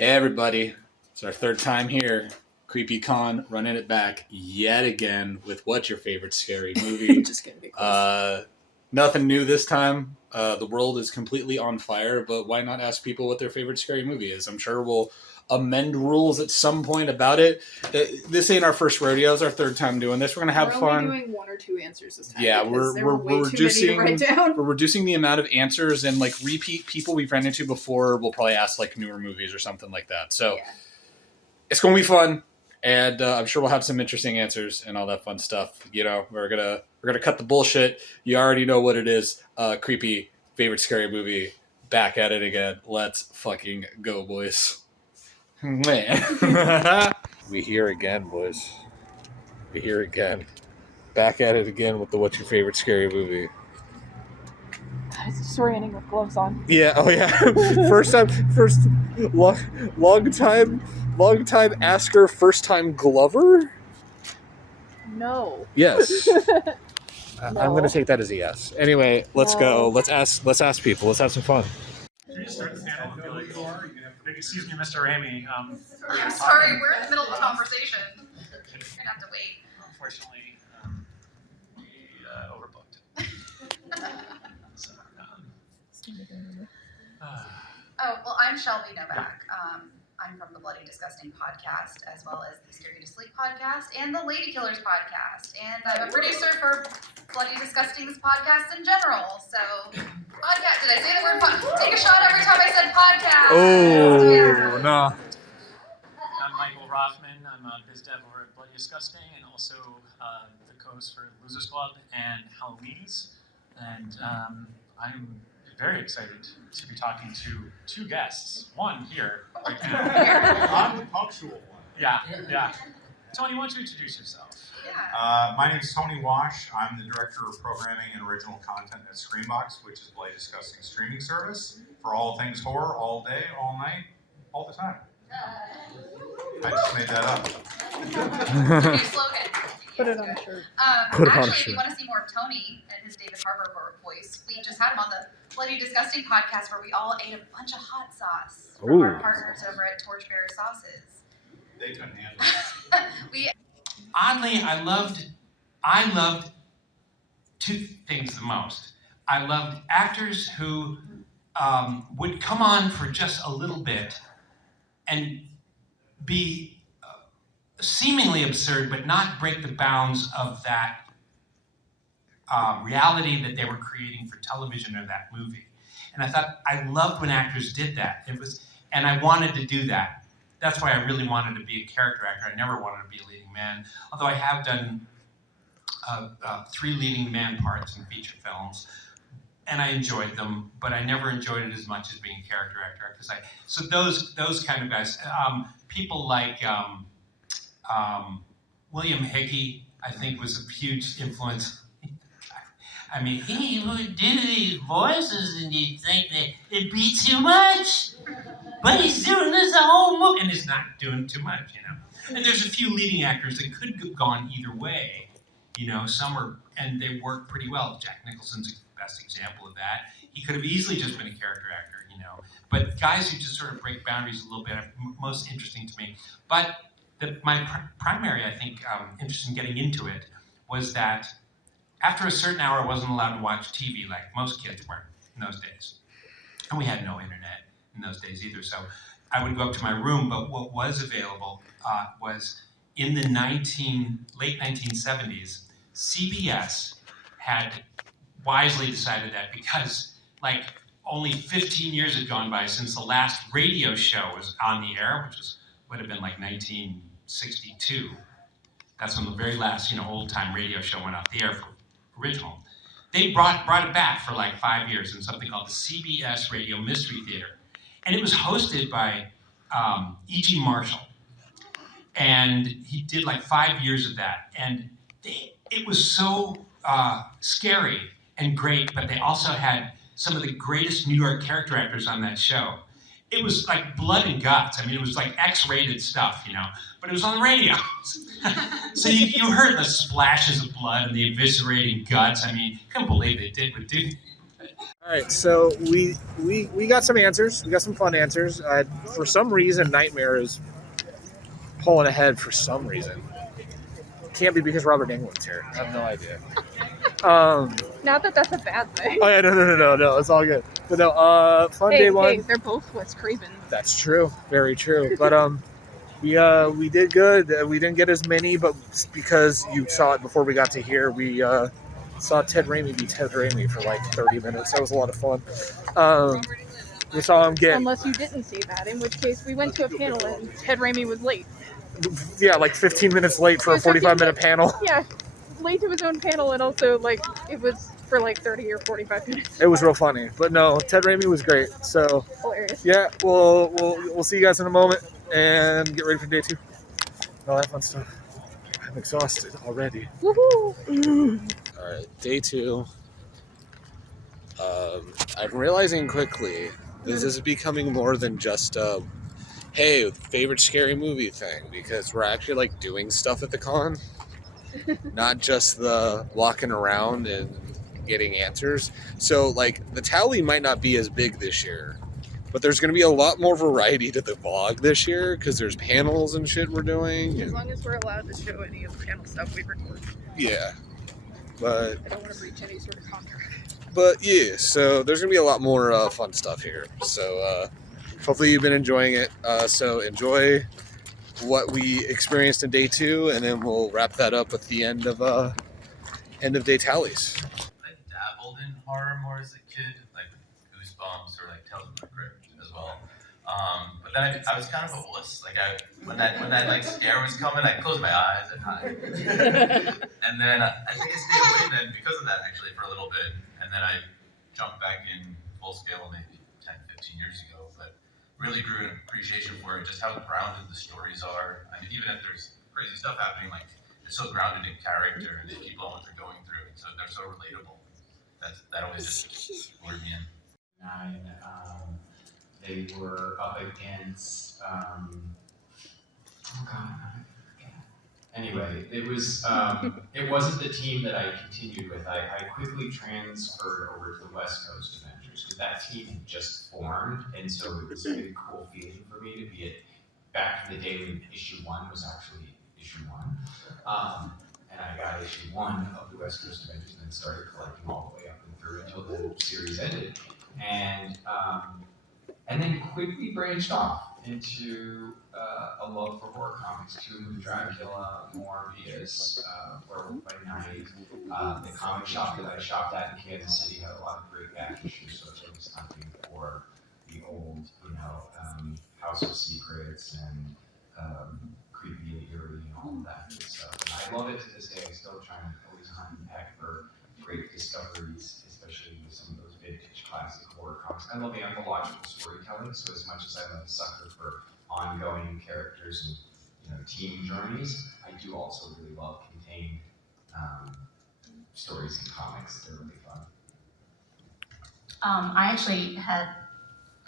Hey everybody, it's our third time here. Creepy Con running it back yet again with what's your favorite scary movie? Just gonna get close. Nothing new this time. The world is completely on fire, but why not ask people what their favorite scary movie is? I'm sure we'll amend rules at some point about it. This ain't our first rodeo. It's our third time doing this. We're gonna have fun. We're only doing one or two answers this time. Yeah, we're reducing too many to write down. We're reducing the amount of answers, and like repeat people we've ran into before. We'll probably ask like newer movies or something like that. So It's gonna be fun, and I'm sure we'll have some interesting answers and all that fun stuff. You know, we're gonna cut the bullshit. You already know what it is. Creepy favorite scary movie. Back at it again. Let's fucking go, boys. Man. We here again, boys. We here again. Back at it again with the what's your favorite scary movie. It's a story ending with gloves on. Yeah, oh yeah. long time asker, first time Glover? No. Yes. No. I'm gonna take that as a yes. Anyway, let's go. Let's ask people. Let's have some fun. Should we just start the panel? I feel like you are. Excuse me, Mr. Amy. I'm sorry, we're in the middle of a conversation. You're gonna have to wait. Unfortunately, we overbooked. So, Oh, well, I'm Shelby Novak. I'm from the Bloody Disgusting podcast, as well as the Scary to Sleep podcast and the Lady Killers podcast. And I'm a producer for Bloody Disgusting's podcast in general. So, podcast. Did I say the word podcast? Take a shot every time I said podcast. Oh, Yeah. no. I'm Michael Rothman. I'm a biz dev over at Bloody Disgusting and also the co-host for Losers Club and Halloweens. And I'm very excited to be talking to two guests. One here, right now. I'm the punctual one. Yeah. Tony, why don't you introduce yourself? Yeah. My name is Tony Wash. I'm the Director of Programming and Original Content at Screambox, which is Bloody Disgusting streaming service for all things horror, all day, all night, all the time. I just made that up. New slogan. Put it on a shirt. Actually, if you want to see more of Tony and his David Harbour voice, we just had him on the Bloody Disgusting podcast where we all ate a bunch of hot sauce from our partners over at Torchbearer Sauces. They couldn't handle it. Oddly, I loved two things the most. I loved actors who would come on for just a little bit and be seemingly absurd, but not break the bounds of that reality that they were creating for television or that movie. And I thought, I loved when actors did that. And I wanted to do that. That's why I really wanted to be a character actor. I never wanted to be a leading man, although I have done 3 leading man parts in feature films, and I enjoyed them, but I never enjoyed it as much as being a character actor. So those kind of guys, people like William Hickey, I think was a huge influence. I mean, he would do these voices and you'd think that it'd be too much. But he's doing this a whole movie, and he's not doing too much, you know. And there's a few leading actors that could have gone either way, you know. And they work pretty well. Jack Nicholson's the best example of that. He could have easily just been a character actor, you know. But guys who just sort of break boundaries a little bit are most interesting to me. But my primary, I think, interest in getting into it was that after a certain hour, I wasn't allowed to watch TV like most kids weren't in those days. And we had no internet in those days either. So I would go up to my room, but what was available was in the late 1970s, CBS had wisely decided that because like only 15 years had gone by since the last radio show was on the air, which would have been like 1962. That's when the very last, old-time radio show went off the air for original. They brought it back for like 5 years in something called the CBS Radio Mystery Theater. And it was hosted by E.G. Marshall. And he did like 5 years of that. And it was so scary and great, but they also had some of the greatest New York character actors on that show. It was like blood and guts. I mean, it was like X-rated stuff, but it was on the radio. So you heard the splashes of blood and the eviscerating guts. I mean, I couldn't believe they did what did. All All right, so we got some answers. We got some fun answers. For some reason, Nightmare is pulling ahead. For some reason, can't be because Robert Englund's here. I have no idea. Not that that's a bad thing. Oh yeah, no, it's all good. But no, fun day one. Hey, they're both Wes Craven. That's true, very true. But we did good. We didn't get as many, but because you saw it before we got to here, we saw Ted Raimi be Ted Raimi for like 30 minutes. That was a lot of fun. We saw him get Unless you didn't see that, in which case we went to a panel and Ted Raimi was late. like 15 minutes late for a 45-minute panel. Yeah, late to his own panel, and also like it was for like 30 or 45 minutes. It was real funny, but no, Ted Raimi was great. So Hilarious. yeah, we'll see you guys in a moment and get ready for day 2. All that fun stuff. I'm exhausted already. Woohoo! All right, day 2. I'm realizing quickly this is becoming more than just hey, favorite scary movie thing, because we're actually like doing stuff at the con, not just the walking around and getting answers. So like the tally might not be as big this year, but there's going to be a lot more variety to the vlog this year because there's panels and shit we're doing. As long as we're allowed to show any of the panel stuff we record. Yeah, but I don't want to breach any sort of contract. But yeah, so there's gonna be a lot more fun stuff here. So hopefully you've been enjoying it. So enjoy what we experienced in day 2, and then we'll wrap that up with the end of day tallies. I dabbled in horror more as a kid, like Goosebumps or like Tales from the Crypt as well. But then I was kind of a wuss. Like when that like scare was coming, I closed my eyes and hide. And then I think I stayed away then because of that actually for a little bit. And then I jumped back in full scale maybe 10, 15 years ago. But really grew an appreciation for it, just how grounded the stories are. I mean, even if there's crazy stuff happening, like it's so grounded in character and the people and what they're going through. And so they're so relatable. That always just lured me in. They were up against, oh God, how did I forget? Anyway, it wasn't the team that I continued with. I quickly transferred over to the West Coast Avengers because that team had just formed, and so it was a really cool feeling for me to be at, back in the day when issue 1 was actually issue 1. And I got issue 1 of the West Coast Avengers and then started collecting all the way up and through until the series ended. And then quickly branched off into a love for horror comics, Tomb of Dracula, Morbius, Werewolf by Night. The comic shop that I shopped at in Kansas City had a lot of great back issues, so I was always hunting for the old, House of Secrets and Creep I.E and all of that good stuff. And I love it to this day. I still try and always hunt and peck for great discoveries, especially with some of those vintage classic horror comics. I love the anthological storytelling, so as much as I'm a sucker for ongoing characters and team journeys, I do also really love contained stories in comics. They're really fun.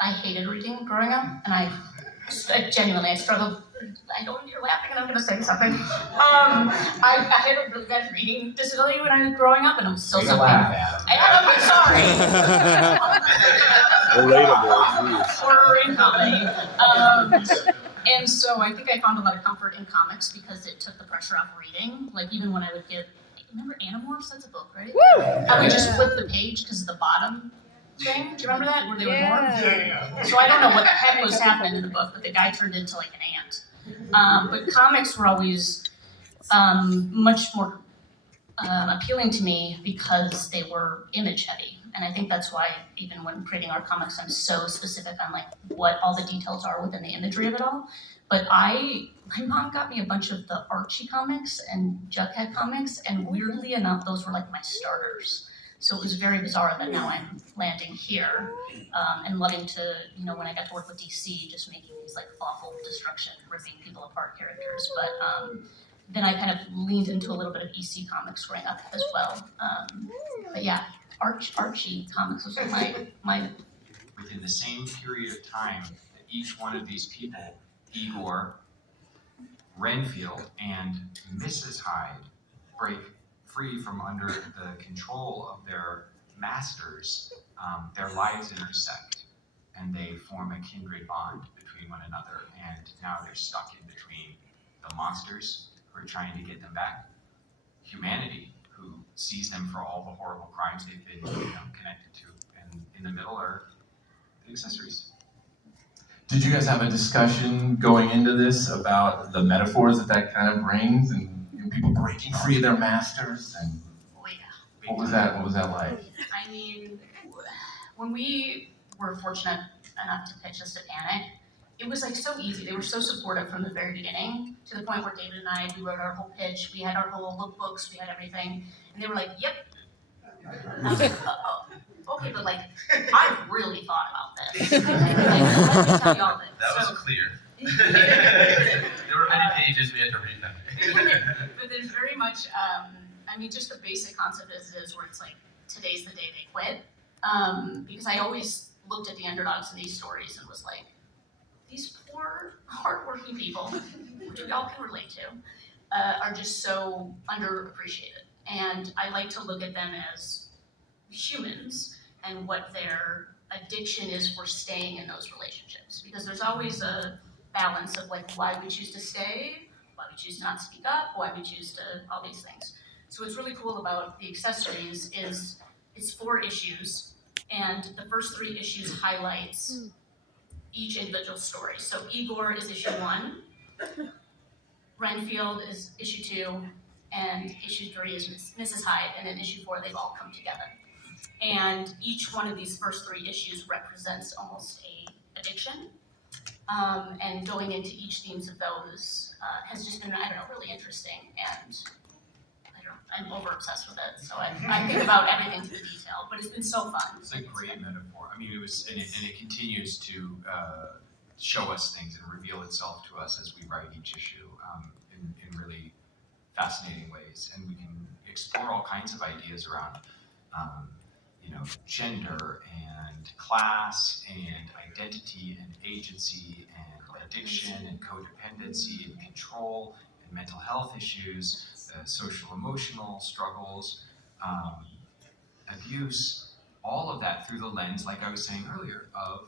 I hated reading growing up, and I struggled. I know you're laughing and I'm going to say something. I had a really bad reading disability when I was growing up, and I'm still something. I'm sorry. Relatable, Horror and comedy. And so I think I found a lot of comfort in comics because it took the pressure off reading. Like even when I would get, remember Animorphs? That's a book, right? Woo! I would just flip the page because of the bottom thing. Do you remember that? Where they would morph? Yeah. So I don't know what the heck was happening in the book, but the guy turned into like an ant. But comics were always much more appealing to me because they were image heavy. And I think that's why even when creating our comics, I'm so specific on like what all the details are within the imagery of it all. But my mom got me a bunch of the Archie comics and Jughead comics, and weirdly enough, those were like my starters. So it was very bizarre that now I'm landing here and loving to, when I got to work with DC, just making these like awful destruction, ripping people apart characters. But then I kind of leaned into a little bit of EC comics growing up as well. But yeah, Archie comics was my. Within the same period of time that each one of these people, Igor, Renfield, and Mrs. Hyde, break free from under the control of their masters, their lives intersect and they form a kindred bond between one another. And now they're stuck in between the monsters who are trying to get them back, humanity who sees them for all the horrible crimes they've been connected to, and in the middle are the accessories. Did you guys have a discussion going into this about the metaphors that kind of brings, and people breaking free of their masters? And Oh yeah. what was that? What was that like? I mean, when we were fortunate enough to pitch this to Panic, it was like so easy. They were so supportive from the very beginning, to the point where David and I, we wrote our whole pitch, we had our whole lookbooks, we had everything, and they were like, "Yep." I was like, okay, but like, I've really thought about this. Like, let me tell y'all this. That was clear. There were many pages we had to read that. But there's very much, I mean, just the basic concept is where it's like, today's the day they quit. Because I always looked at the underdogs in these stories and was like, these poor, hardworking people, which we all can relate to, are just so underappreciated. And I like to look at them as humans and what their addiction is for staying in those relationships. Because there's always a balance of like why we choose to stay, why we choose to not speak up, why we choose to, all these things. So what's really cool about the accessories is it's 4 issues, and the first 3 issues highlights each individual story. So Igor is issue 1, Renfield is issue 2, and issue 3 is Mrs. Hyde, and then issue 4 they've all come together. And each one of these first 3 issues represents almost a addiction. And going into each themes of those has just been, I don't know, really interesting. And I'm over obsessed with it, so I think about everything to the detail. But it's been so fun. It's a great metaphor. I mean, it was, and it continues to show us things and reveal itself to us as we write each issue in really fascinating ways. And we can explore all kinds of ideas around, gender and class and identity and agency and addiction and codependency and control and mental health issues, social emotional struggles, abuse, all of that through the lens, like I was saying earlier, of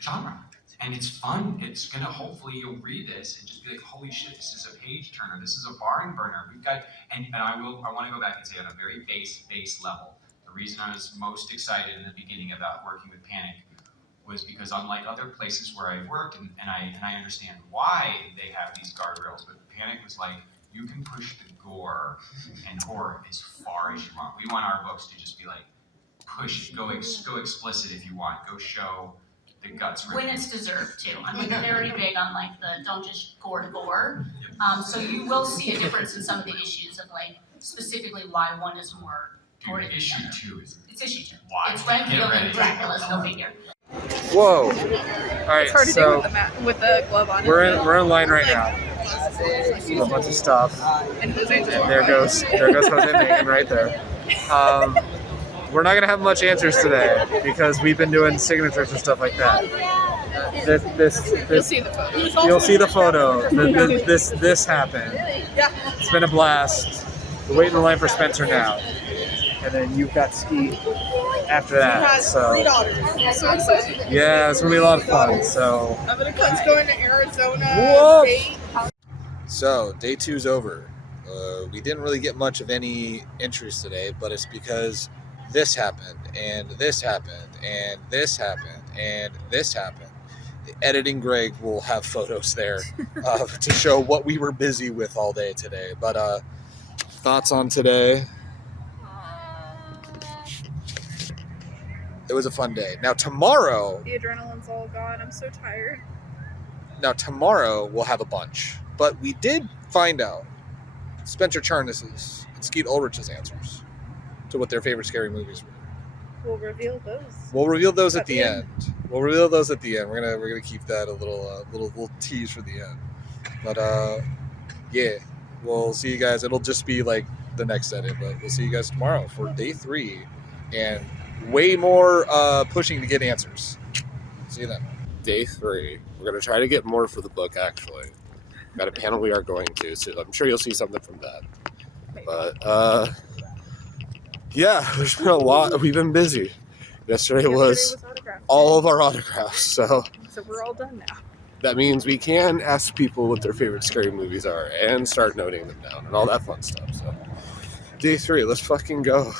genre. And it's fun. It's gonna, hopefully you'll read this and just be like, holy shit, this is a page turner, this is a barn burner. We've got, and I wanna go back and say on a very base level, the reason I was most excited in the beginning about working with Panic was because unlike other places where I've worked, and I understand why they have these guardrails, but Panic was like, you can push the gore and horror as far as you want. We want our books to just be like, push it, go explicit if you want, go show the guts. When it's deserved too. I'm like very big on like the don't just gore. So you will see a difference in some of the issues of like specifically why one is more gory than Issue the other. 2 is It's issue 2. why. It's Renfield and Dracula's no figure. Whoa! All right, It's hard to so do with the glove on. we're in line right now. A bunch of stuff. And There goes Jose Megan right there. We're not gonna have much answers today because we've been doing signatures and stuff like that. You'll see the photo. You'll see the photo. This happened. It's been a blast. We're waiting in line for Spencer now, and then you've got Ski after that. So So excited. yeah, it's gonna be a lot of fun. So I'm going to Arizona Whoa. State. So day 2's over. We didn't really get much of any interest today, but it's because this happened, and this happened, and this happened, and this happened. Editing Greg will have photos there to show what we were busy with all day today. But thoughts on today? It was a fun day. Now tomorrow, The adrenaline's all gone. I'm so tired. we'll have a bunch. But we did find out Spencer Charness's and Skeet Ulrich's answers to what their favorite scary movies were. We'll reveal those. We'll reveal those at the end. We're gonna keep that a little tease for the end. But yeah, we'll see you guys. It'll just be like the next edit, but we'll see you guys tomorrow for day 3 and way more pushing to get answers. See you then. Day 3. We're gonna try to get more for the book. Actually, got a panel we are going to, so I'm sure you'll see something from that. But Yeah, there's been a lot. We've been busy. Yesterday was autograph all day. of our autographs, so So we're all done now. that means we can ask people what their favorite scary movies are and start noting them down and all that fun stuff. So, day 3, let's fucking go.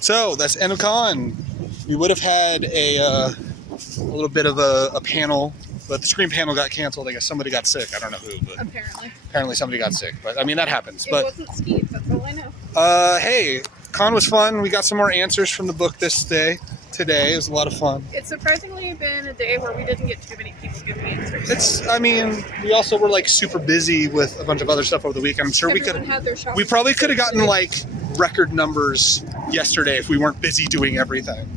So that's end of con. We would have had a little bit of a panel, but the Scream panel got canceled. I guess somebody got sick. I don't know who, but apparently somebody got sick. But I mean, that happens. It wasn't Steve, that's all I know. Hey, con was fun. We got some more answers from the book today. It was a lot of fun. It's surprisingly been a day where we didn't get too many people giving answers. We also were like super busy with a bunch of other stuff over the weekend. I'm sure we probably could have gotten like record numbers yesterday if we weren't busy doing everything.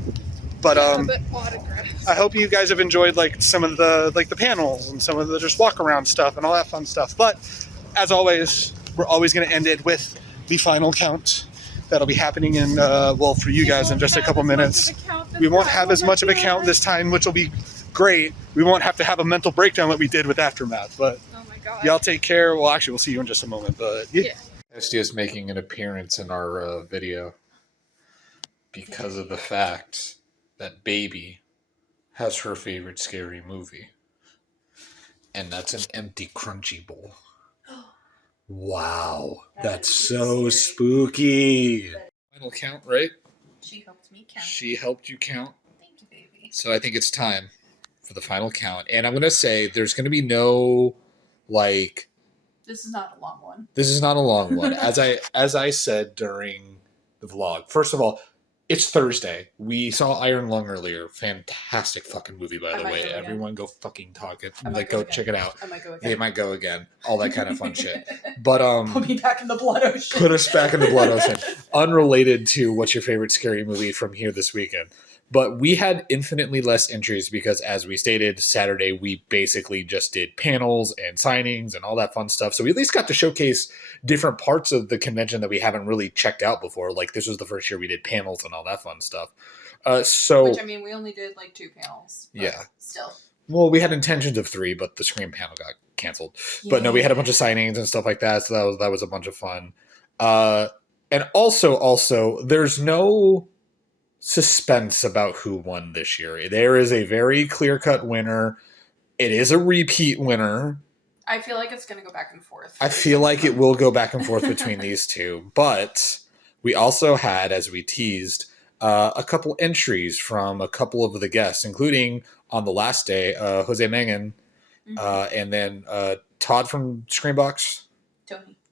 But I hope you guys have enjoyed like some of the panels and some of the just walk around stuff and all that fun stuff. But as always, we're always going to end it with the final count. That'll be happening in, for you guys in just a couple minutes. We won't have as much of a count this time, which will be great. We won't have to have a mental breakdown like we did with Aftermath, but y'all take care. Well, actually, we'll see you in just a moment, but yeah. Esty is making an appearance in our video because of the fact that Baby has her favorite scary movie, and that's an empty crunchy bowl. Wow, that's so spooky. Final count, right? She helped me count. She helped you count. Thank you, baby. So I think it's time for the final count. And I'm going to say there's going to be no, like... This is not a long one. This is not a long one. As I said during the vlog, first of all, it's Thursday. We saw Iron Lung earlier. Fantastic fucking movie, by the way. Everyone go fucking talk it. Like, go check it out. I might go again. They might go again. All that kind of fun shit. But Put me back in the blood ocean. Put us back in the blood ocean. Unrelated to what's your favorite scary movie from here this weekend. But we had infinitely less entries because, as we stated, Saturday we basically just did panels and signings and all that fun stuff. So we at least got to showcase different parts of the convention that we haven't really checked out before. Like, this was the first year we did panels and all that fun stuff. Which, I mean, we only did like 2 panels. Yeah. Still. Well, we had intentions of 3, but the Scream panel got canceled. Yeah. But no, we had a bunch of signings and stuff like that. So that was a bunch of fun. And also, there's no suspense about who won this year. There is a very clear-cut winner. It is a repeat winner. I feel like it's going to go back and forth. I feel like it will go back and forth between these two. But we also had, as we teased, a couple entries from a couple of the guests, including on the last day, Jose Mangan, and then Todd from Screenbox.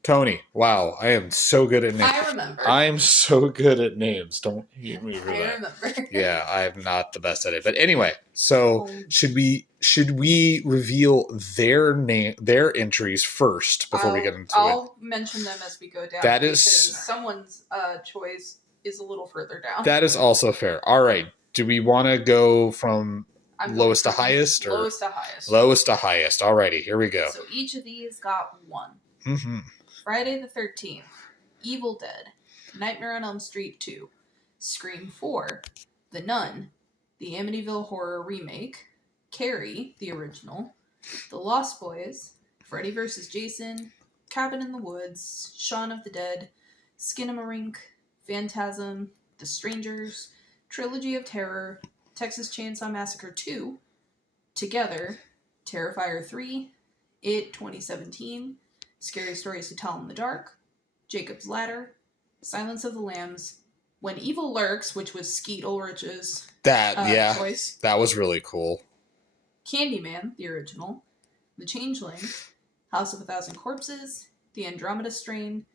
Tony. Wow, I am so good at names. I remember. I am so good at names. Don't hate me for that. I remember. Yeah, I'm not the best at it. But anyway, so should we reveal their entries first before we get into it? I'll mention them as we go down. That is someone's choice is a little further down. That is also fair. All right. Do we want to go from I'm lowest to going from highest? Or lowest to highest. Lowest to highest. Alrighty, here we go. So each of these got 1. Mm-hmm. Friday the 13th, Evil Dead, Nightmare on Elm Street 2, Scream 4, The Nun, the Amityville Horror Remake, Carrie, the original, The Lost Boys, Freddy vs. Jason, Cabin in the Woods, Shaun of the Dead, Skinamarink, Phantasm, The Strangers, Trilogy of Terror, Texas Chainsaw Massacre 2, Together, Terrifier 3, It 2017, Scary Stories to Tell in the Dark, Jacob's Ladder, Silence of the Lambs, When Evil Lurks, which was Skeet Ulrich's choice, that was really cool. Candyman, the original, The Changeling, House of a Thousand Corpses, The Andromeda Strain,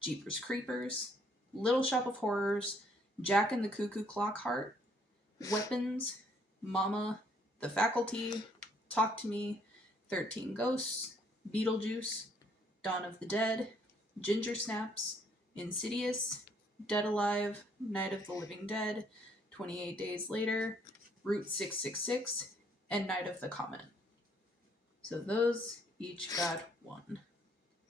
Jeepers Creepers, Little Shop of Horrors, Jack and the Cuckoo Clock Heart, Weapons, Mama, The Faculty, Talk to Me, 13 Ghosts, Beetlejuice, Dawn of the Dead, Ginger Snaps, Insidious, Dead Alive, Night of the Living Dead, 28 Days Later, Route 666, and Night of the Comet. So those each got 1.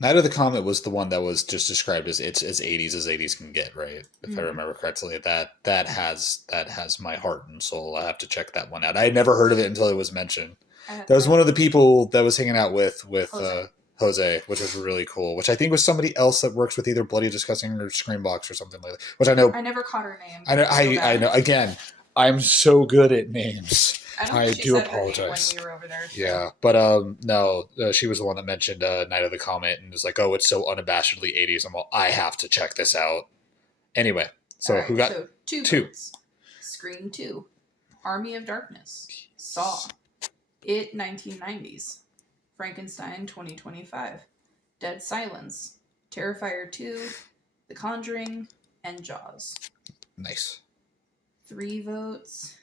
Night of the Comet was the one that was just described as it's as 80s as 80s can get, right? If I remember correctly, that has my heart and soul. I have to check that one out. I had never heard of it until it was mentioned. That was one of the people that was hanging out with Jose, which was really cool. Which I think was somebody else that works with either Bloody Disgusting or Screambox or something like that. Which I know. I never caught her name. I know. Again, I'm so good at names. I do apologize. When we were over there. So. Yeah, but no, she was the one that mentioned Night of the Comet and was like, "Oh, it's so unabashedly 80s." I'm all, I have to check this out. Anyway, so right, who got so two? Votes. Scream 2, Army of Darkness, Saw, It 1990s, Frankenstein 2025, Dead Silence, Terrifier 2, The Conjuring, and Jaws. Nice. 3 votes.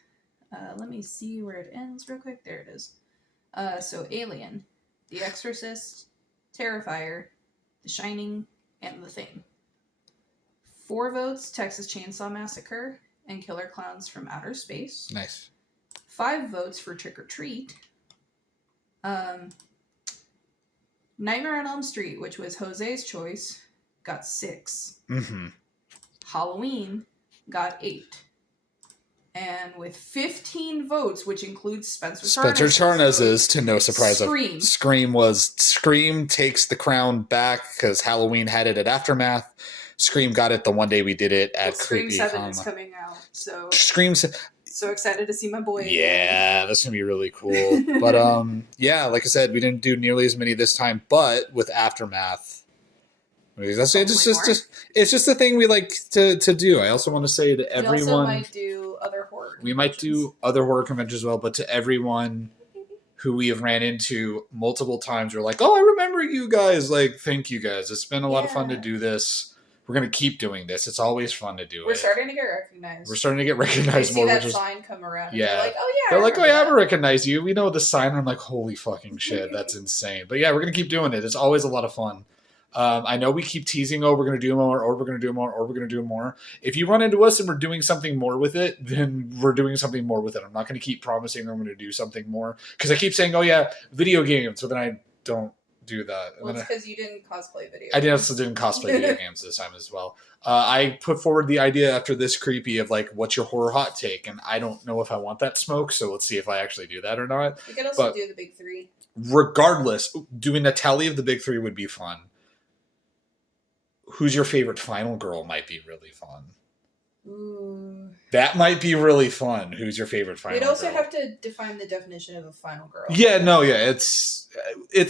Let me see where it ends real quick. There it is. So Alien, The Exorcist, Terrifier, The Shining, and The Thing. 4 votes, Texas Chainsaw Massacre and Killer Clowns from Outer Space. Nice. 5 votes for Trick or Treat. Nightmare on Elm Street, which was Jose's choice, got 6. Mm-hmm. Halloween got 8. And with 15 votes, which includes Spencer Charnes's, to no surprise Scream. Scream takes the crown back because Halloween had it at Aftermath. Scream got it the one day we did it at Scream Creep 7 is coming out, so Scream. So excited to see my boy. Yeah, that's gonna be really cool. But yeah, like I said, we didn't do nearly as many this time, but with Aftermath. It's just a thing we like to do. I also want to say to everyone, we also might do other horror. We might do other horror conventions as well, but to everyone who we have ran into multiple times, we're like, oh, I remember you guys. Like, thank you guys. It's been a lot of fun to do this. We're gonna keep doing this. It's always fun to do it. We're starting to get recognized. We're starting to get recognized more. They see that sign come around. Yeah. They're like, oh yeah. They're like, oh yeah, I recognize you. We know the sign. I'm like, holy fucking shit, that's insane. But yeah, we're gonna keep doing it. It's always a lot of fun. I know we keep teasing, oh, we're going to do more, or we're going to do more, or we're going to do more. If you run into us and we're doing something more with it, then we're doing something more with it. I'm not going to keep promising I'm going to do something more. Because I keep saying, oh yeah, video games, but then I don't do that. Well, it's because you didn't cosplay video games. I also didn't cosplay video games this time as well. I put forward the idea after this Creepy of like, what's your horror hot take? And I don't know if I want that smoke, so let's see if I actually do that or not. We could also do the big 3. Regardless, doing a tally of the big 3 would be fun. Who's your favorite final girl might be really fun. Ooh. That might be really fun. Who's your favorite final girl? We'd also have to define the definition of a final girl. Yeah, no, yeah. It's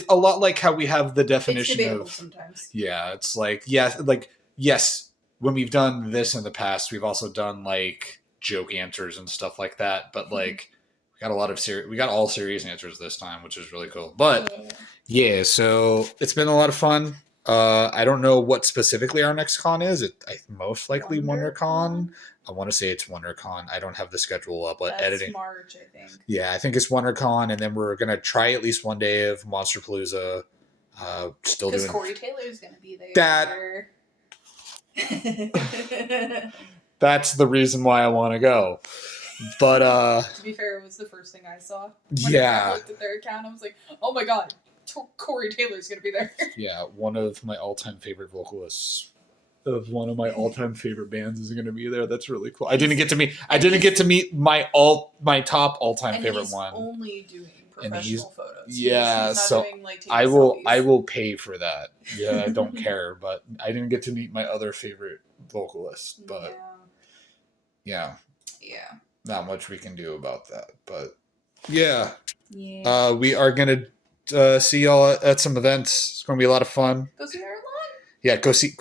a lot like how we have the definition it's debatable of sometimes. Yeah, it's like yes, when we've done this in the past, we've also done like joke answers and stuff like that, but like we got a lot of we got all serious answers this time, which is really cool. But yeah, so it's been a lot of fun. I don't know what specifically our next con is. Most likely WonderCon. I want to say it's WonderCon. I don't have the schedule up, but That's editing. March, I think. Yeah, I think it's WonderCon, and then we're gonna try at least one day of Monsterpalooza. Still doing. Because Corey Taylor's gonna be there. That. That's the reason why I want to go. But To be fair, it was the first thing I saw. Yeah. I looked at their account, I was like, oh my god, Corey Taylor's gonna be there. Yeah, one of my all-time favorite vocalists of one of my all-time favorite bands is going to be there. That's really cool. I didn't get to meet my top all-time favorite he's one. Only doing And professional photos. Yeah, he's not so doing, like, I selfies. will pay for that. Yeah, I don't care, but I didn't get to meet my other favorite vocalist, but yeah, not much we can do about that. But yeah, we are gonna see y'all at some events. It's gonna be a lot of fun. Go see Iron Lung. Yeah, go see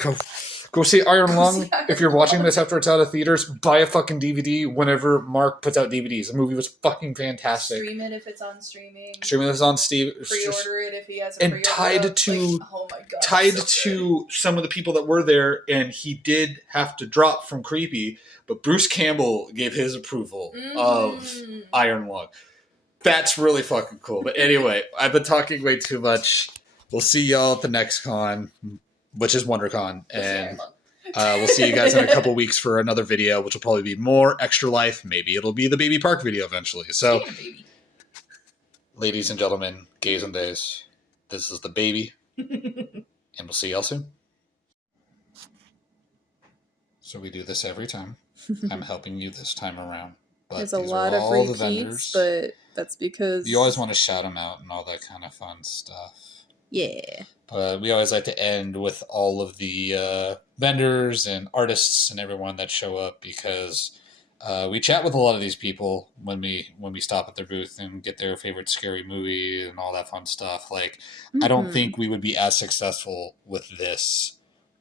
Iron Lung. If you're watching this after it's out of theaters, buy a fucking DVD whenever Mark puts out DVDs. The movie was fucking fantastic. Stream it if it's on streaming. Streaming this on Steve. Pre-order it if he has a and pre-order. tied to oh my god, tied so to some of the people that were there, and he did have to drop from Creep I.E, but Bruce Campbell gave his approval of Iron Lung. That's really fucking cool. But anyway, I've been talking way too much. We'll see y'all at the next con, which is WonderCon, and we'll see you guys in a couple weeks for another video, which will probably be more Extra Life. Maybe it'll be the Baby Park video eventually. So, ladies and gentlemen, gays and days, this is the baby, and we'll see y'all soon. So we do this every time. I'm helping you this time around. But there's a these lot are of all the repeats, vendors. but that's because You always want to shout them out and all that kind of fun stuff. Yeah. But we always like to end with all of the vendors and artists and everyone that show up, because we chat with a lot of these people when we stop at their booth and get their favorite scary movie and all that fun stuff. Like, I don't think we would be as successful with this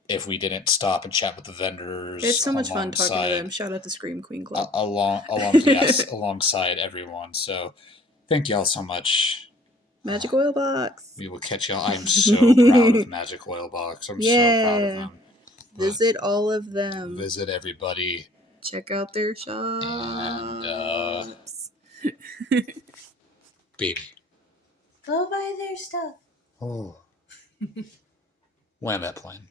if we didn't stop and chat with the vendors. It's so much fun talking to them. Shout out to Scream Queen Club. Alongside everyone. So thank y'all so much. Magic Oil Box. We will catch y'all. I'm so proud of Magic Oil Box. I'm so proud of them. Visit all of them. Visit everybody. Check out their shops. And, baby. Go buy their stuff. Oh. Land that plane.